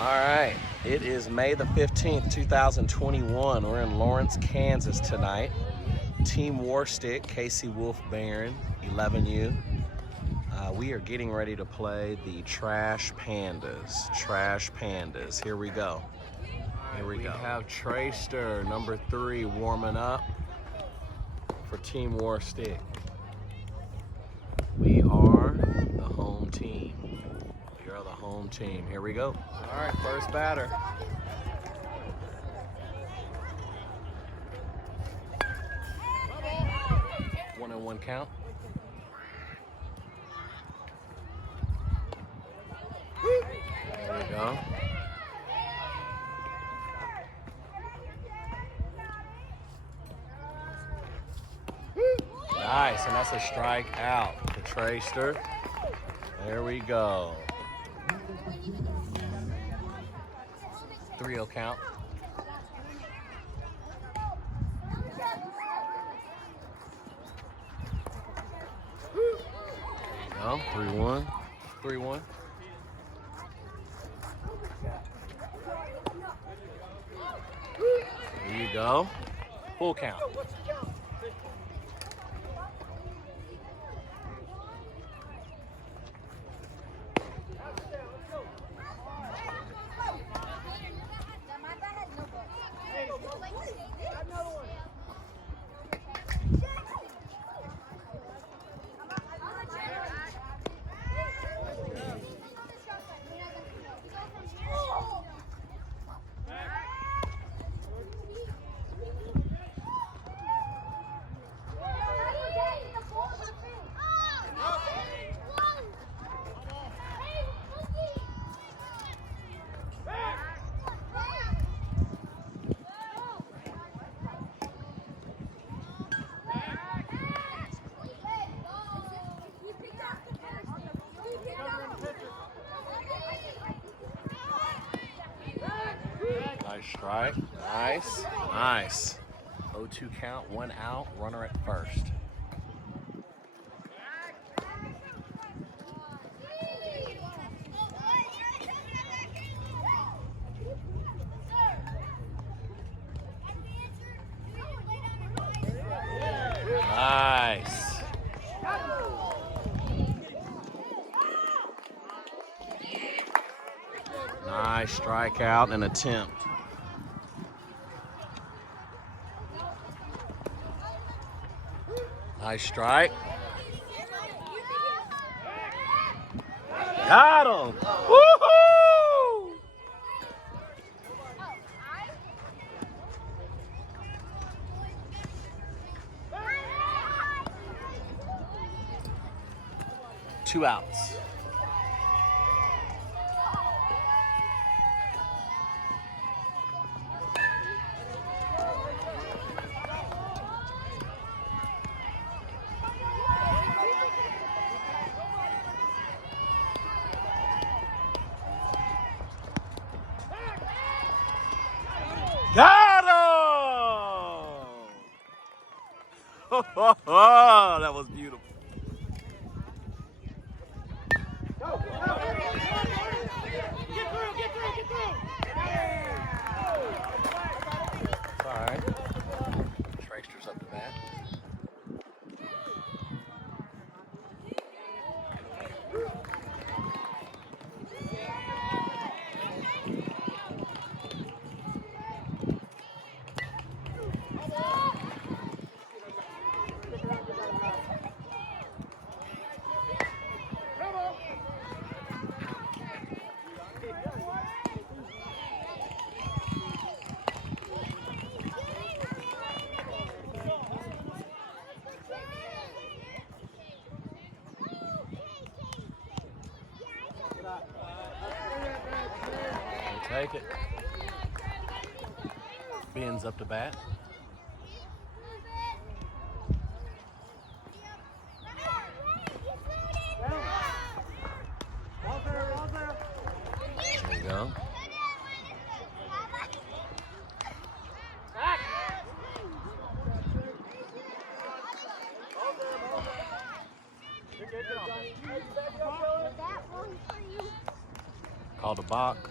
All right, it is May the 15th, 2021. We're in Lawrence, Kansas tonight. Team Warstick, Casey Wolf Barron, 11U. We are getting ready to play the Trash Pandas. Trash Pandas. Here we go. Here we go. We have Trayster, number 3, warming up for Team Warstick. We are the home team. We are the home team. Here we go. All right, first batter. 1-1 count. There we go. Nice, and that's a strikeout to Trayster. There we go. 3-0 count. There you go. 3-1. 3-1. There you go. Full count. Nice strike. Nice. Nice. 0-2 count, 1 out, runner at first. Nice. Nice strikeout and attempt. Nice strike. Got him. Woohoo! Two outs. Got him! That was beautiful. All right. Trayster's up to bat. Take it. Ben's up to bat. There you go. Called a balk.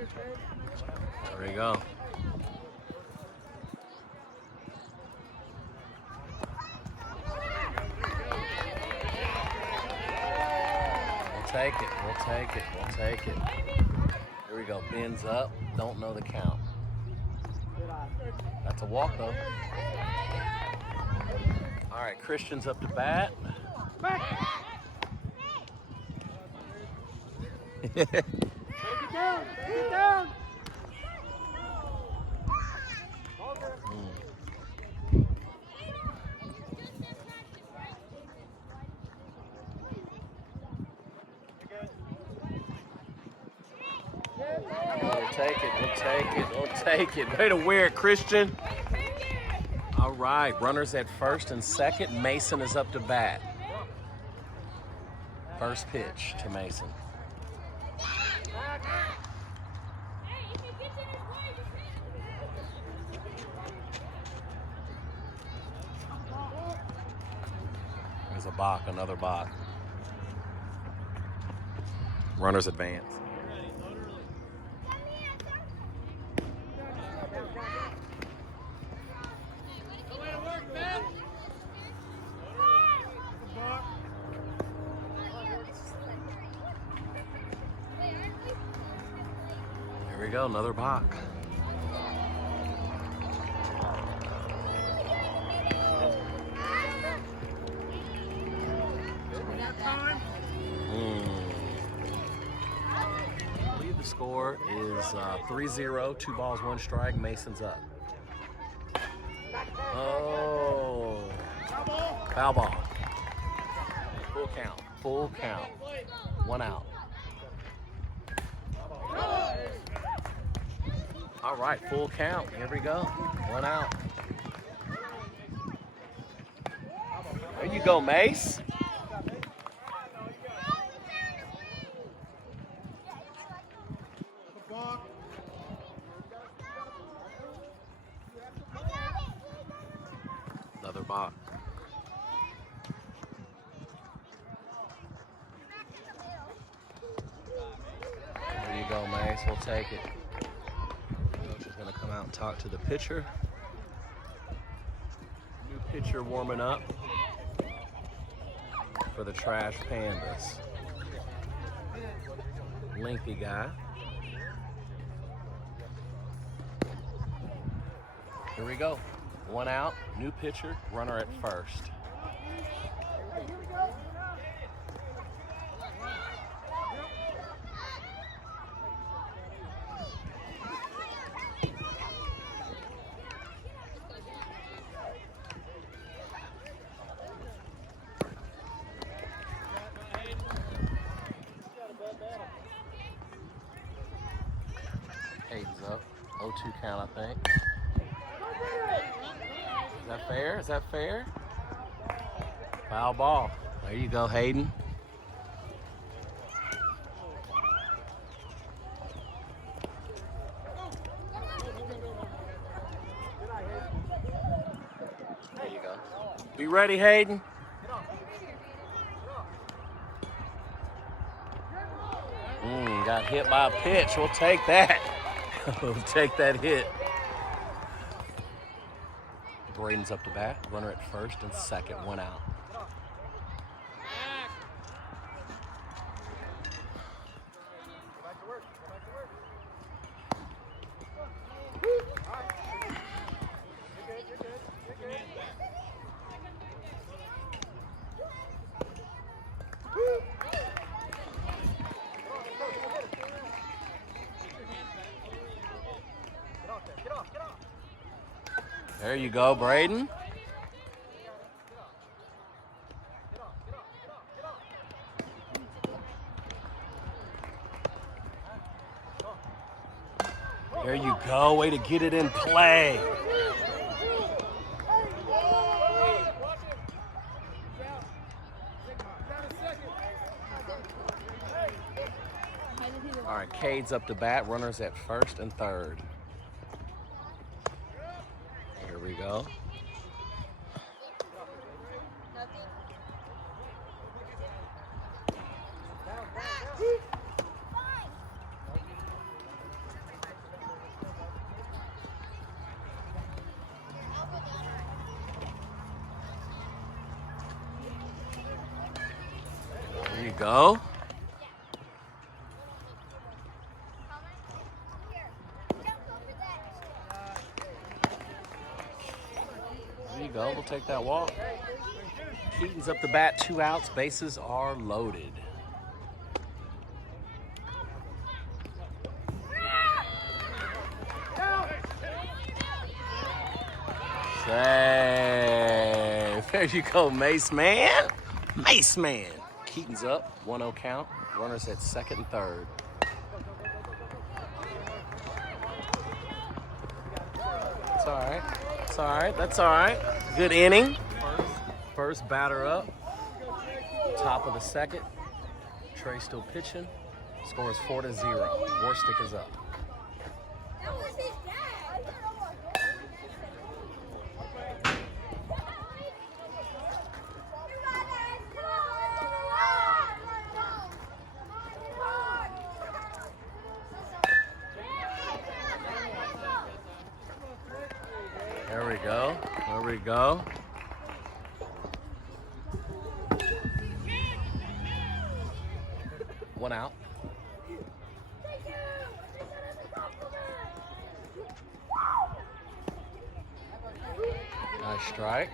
There we go. We'll take it. We'll take it. We'll take it. Here we go. Bends up. Don't know the count. That's a walk, though. All right, Christian's up to bat. Get down! Get down! We'll take it. We'll take it. We'll take it. Way to wear it, Christian. All right, runners at first and second. Mason is up to bat. First pitch to Mason. There's a balk, another balk. Runners advance. Here we go, another balk. The score is 3-0, 2 balls, 1 strike. Mason's up. Oh, foul ball. Full count. Full count. 1 out. All right, full count. Here we go. 1 out. There you go, Mace. Another balk. There you go, Mace. We'll take it. Coach is going to come out and talk to the pitcher. New pitcher warming up for the Trash Pandas. Lengthy guy. Here we go. 1 out, new pitcher, runner at first. Hayden's up. 0-2 count, I think. Is that fair? Is that fair? Foul ball. There you go, Hayden. There you go. Be ready, Hayden. Got hit by a pitch. We'll take that. We'll take that hit. Braden's up to bat. Runner at first and second. 1 out. There you go, Braden. There you go. Way to get it in play. All right, Cade's up to bat. Runners at first and third. Here we go. go. There you go. We'll take that walk. Keaton's up the bat, 2 outs. Bases are loaded. Hey, there you go, Mace Man. Mace Man. Keaton's up, 1-0 count. Runners at second and third. It's all right. It's all right. That's all right. Good inning. First batter up. Top of the second. Trey still pitching. Score is 4-0. Warstick is up. There we go. There we go. One out. Nice strike.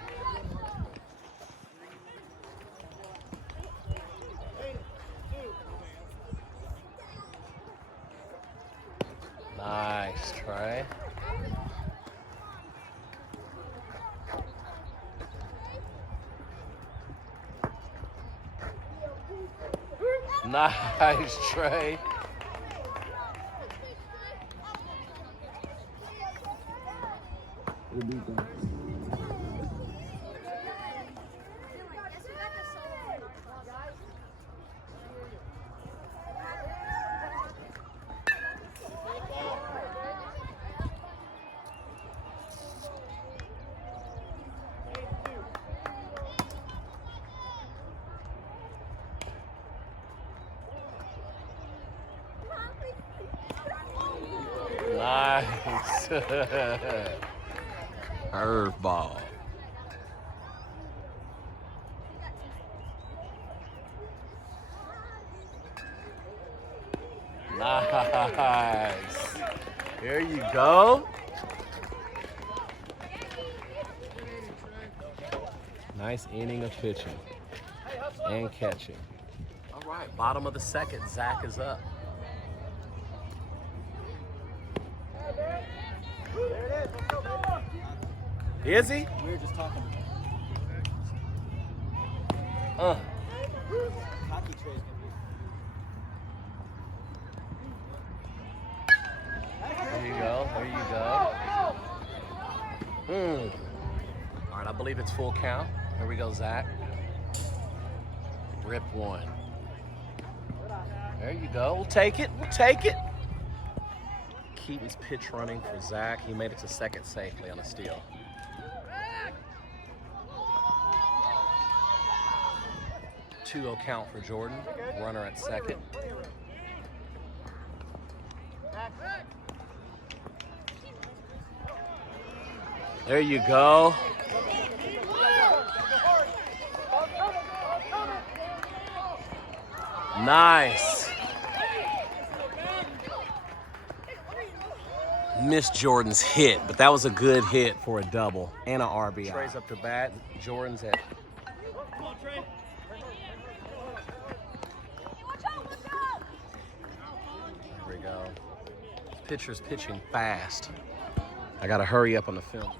Nice try. Nice Trey. Nice. Curveball. Nice. There you go. Nice inning of pitching and catching. All right, bottom of the second, Zach is up. Is he? We were just talking. Hockey trays There you go. There you go. All right, I believe it's full count. Here we go, Zach. Rip one. There you go. We'll take it. We'll take it. Keaton's pitch running for Zach. He made it to second safely on a steal. Two-0 count for Jordan. Runner at second. There you go. Nice. Missed Jordan's hit, but that was a good hit for a double and an RBI. Trey's up to bat. Jordan's at. There we go. Pitcher's pitching fast. I got to hurry up on the film.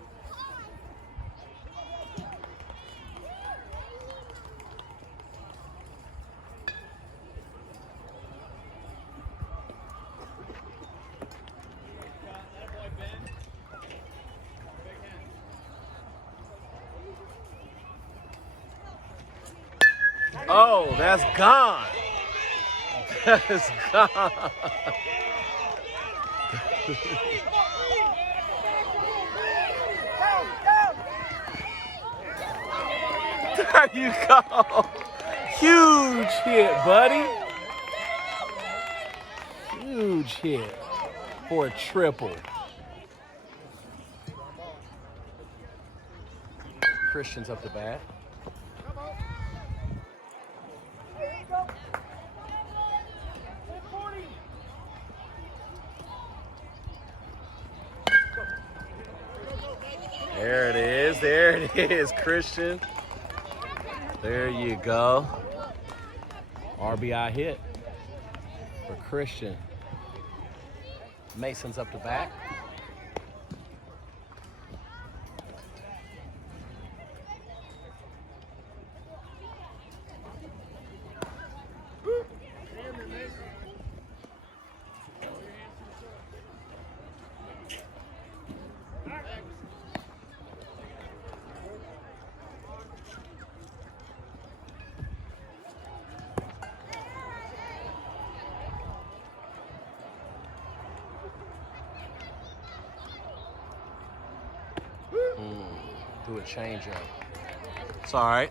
Oh, that's gone. That's gone. There you go. Huge hit, buddy. Huge hit for a triple. Christian's up the bat. There it is, Christian. There you go. RBI hit for Christian. Mason's up to bat. Do a change up. It's all right.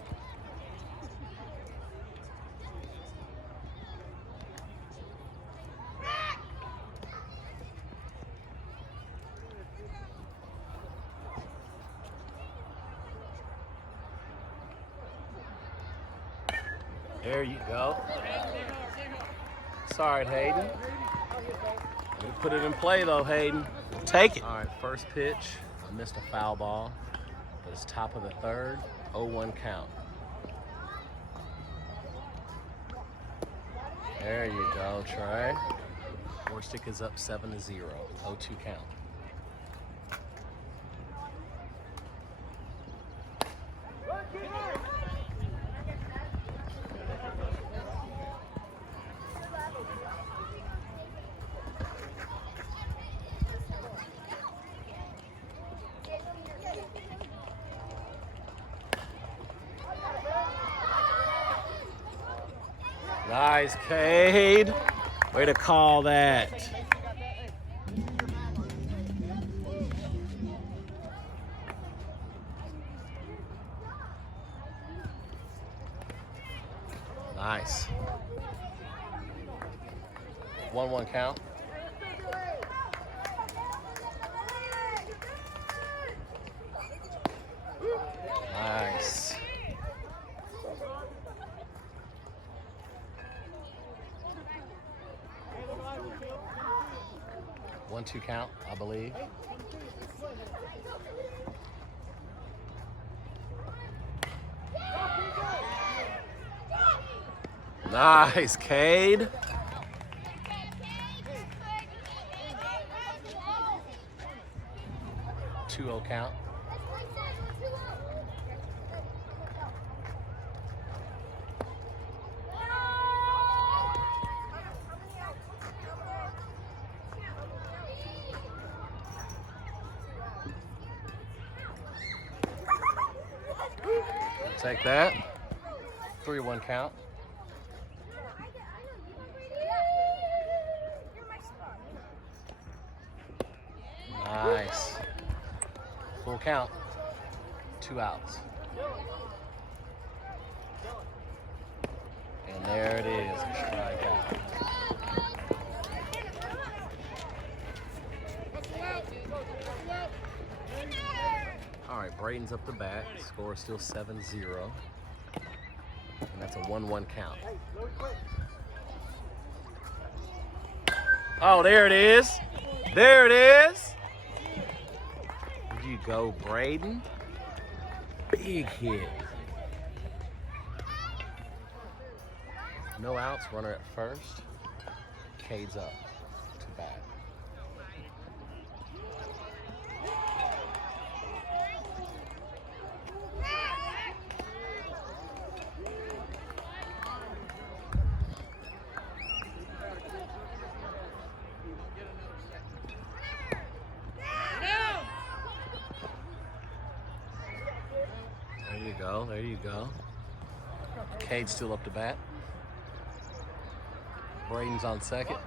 There you go. It's all right, Hayden. You put it in play though, Hayden. Take it. All right, first pitch. I missed a foul ball. But it's top of the third, 0-1 count. There you go, Trey. Warstick is up 7-0, 0-2 count. Nice, Cade. Way to call that. Nice. 1-1 count. Nice. 1-2 count, I believe. Nice, Cade. Two-0 count. Take that. 3-1 count. Nice. Full count. 2 outs. And there it is, a strikeout. All right, Braden's up the bat. Score is still 7-0. And that's a 1-1 count. Oh, there it is. There it is. There you go, Braden. Big hit. No outs, runner at first. Cade's up to bat. There you go, there you go. Cade's still up to bat. Braden's on second.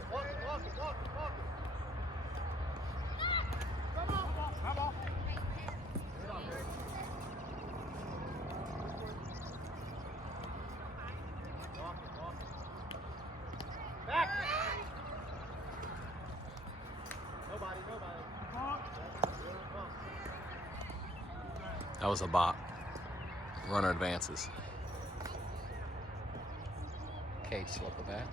That was a bop. Runner advances. Cade still up the bat.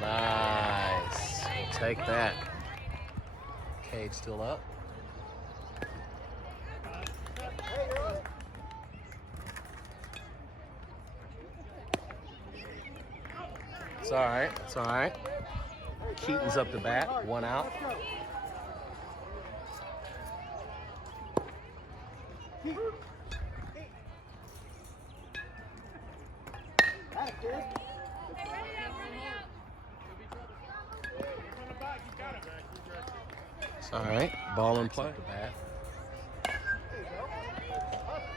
Nice. We'll take that. Cage still up. It's all right. It's all right. Keaton's up to bat. 1 out. It's all right. Ball in play.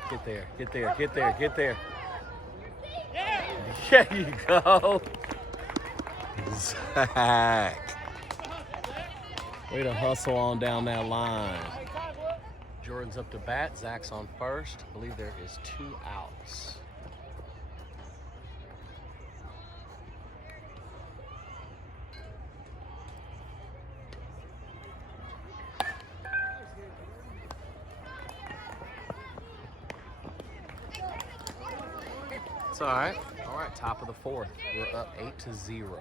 Get there. Get there. Get there. Get there. There you go. Zach. Way to hustle on down that line. Jordan's up to bat. Zach's on first. I believe there is 2 outs. It's all right. All right, top of the 4th. We're up 8-0.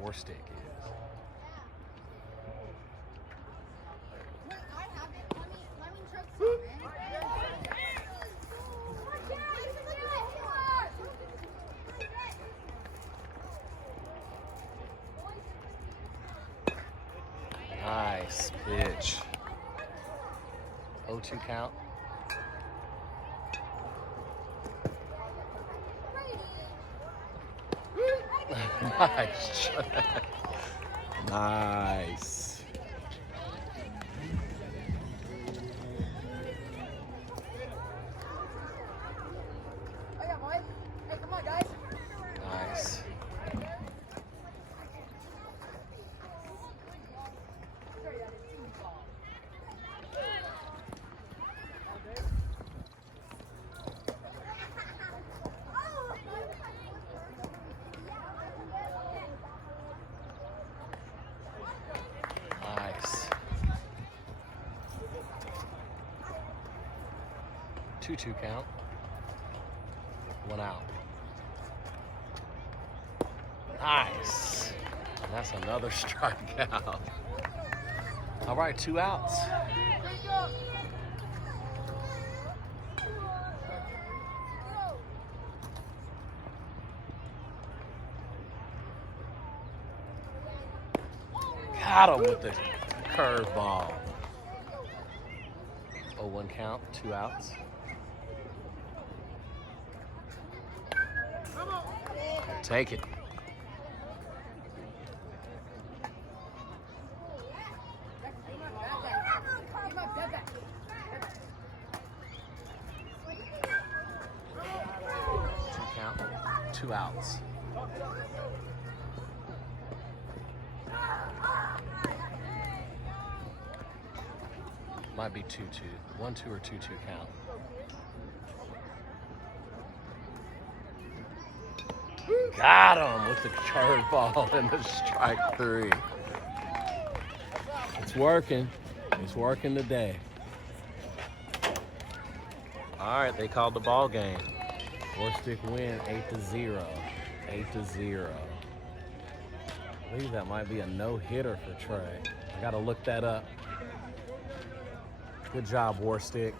Warstick is. Nice pitch. 0-2 count. Nice. Nice. Hey, come on, guys. Nice. Nice. 2-2 count. 1 out. Nice. And that's another strikeout. All right, 2 outs. Got him with the curveball. 0-1 count, 2 outs. Take it. Two count, 2 outs. Might be 2-2. 1-2 or 2-2 count. Got him with the curveball and the strike 3. It's working. It's working today. All right, they called the ball game. Warstick win 8-0. 8-0. I believe that might be a no-hitter for Trey. I got to look that up. Good job, Warstick.